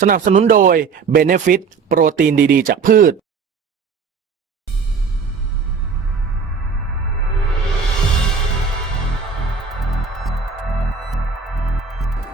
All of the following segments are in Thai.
สนับสนุนโดย Benefit โปรตีนดีๆ จากพืช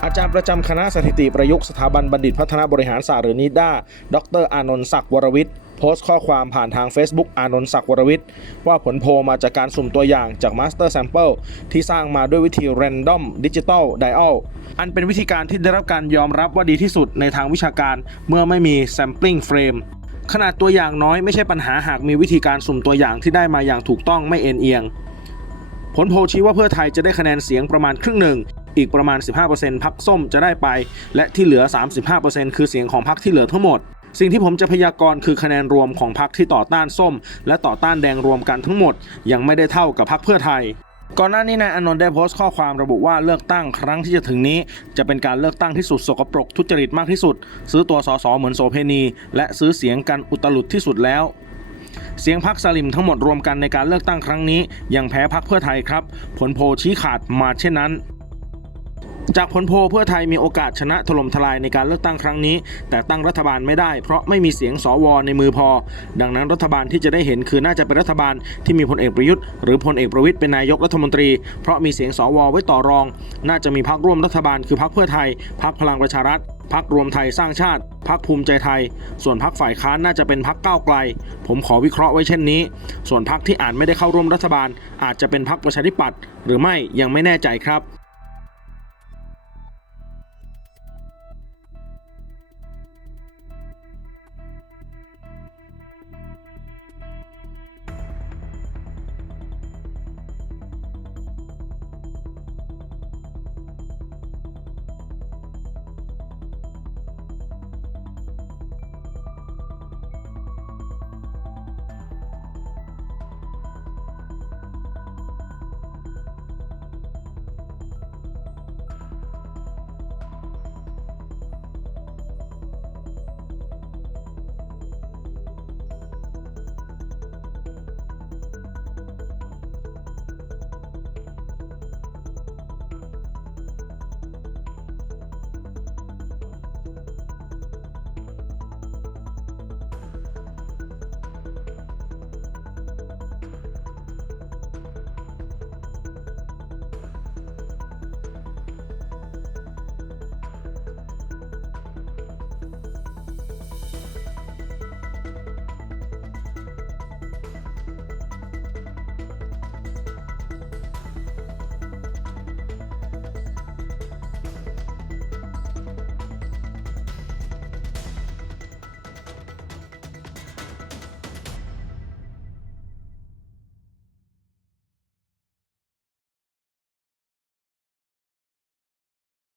อาจารย์ประจำคณะสถิติประยุกต์สถาบันบัณฑิตพัฒนาบริหารศาสตร์หรือนิด้า ดรอานนท์ศักดิ์วรวิทย์ โพสต์ข้อความผ่านทาง Facebook อานนท์ศักดิ์วรวิทย์ ว่าผลโพมาจากการสุ่มตัวอย่างจาก Master Sample ที่สร้างมาด้วยวิธี Random Digital Dial อันเป็นวิธีการที่ได้รับการยอมรับว่าดีที่สุดในทางวิชาการเมื่อไม่มี Sampling Frame ขนาดตัวอย่างน้อยไม่ใช่ปัญหาหากมีวิธีการสุ่มตัวอย่างที่ได้มาอย่างถูกต้องไม่เอ็นเอียง ผลโพชี้ว่าเพื่อไทยจะได้คะแนนเสียงประมาณครึ่งหนึ่ง อีกประมาณ 15%พักส้มจะได้ไป และที่เหลือ 35%คือเสียงของพักที่เหลือทั้งหมด สิ่งที่ผมจะพยากรณ์คือคะแนนรวมของพักที่ต่อต้านส้ม และต่อต้านแดงรวมกันทั้งหมด ยังไม่ได้เท่ากับพักเพื่อไทยก่อนหน้านี้นายอนนท์ได้โพสต์ข้อความระบุว่าเลือกตั้งครั้งที่จะถึงนี้ จะเป็นการเลือกตั้งที่สุดสกปรกทุจริตมากที่สุด ซื้อตัวสสเหมือนโสเพณี และซื้อเสียงกันอุตลุดที่สุดแล้ว เสียงพักสลิมทั้งหมดรวมกันในการเลือกตั้งครั้งนี้ ยังแพ้พักเพื่อไทยครับ ผลโพชี้ขาดมาเช่นนั้น จากผลโพลเพื่อไทยมีโอกาสชนะถล่มทลายในการเลือกตั้งครั้งนี้ แต่ตั้งรัฐบาลไม่ได้เพราะไม่มีเสียงสวในมือพอ ดังนั้นรัฐบาลที่จะได้เห็นคือน่าจะเป็นรัฐบาลที่มีพลเอกประยุทธ์หรือพลเอกประวิตยเป็นนายกรัฐมนตรี เพราะมีเสียงสวไว้ต่อรอง น่าจะมีพักร่วมรัฐบาลคือพักเพื่อไทยพักพลังประชารัฐพักรวมไทยสร้างชาติพักภูมิใจไทย ส่วนพักฝ่ายค้านน่าจะเป็นพักก้าวไกล ผมขอวิเคราะห์ไว้เช่นนี้ ส่วนพักที่อาจไม่ได้เข้าร่วมรัฐบาล อาจจะเป็นพักประชาธิปัตย์หรือไม่ยังไม่แน่ใจครับ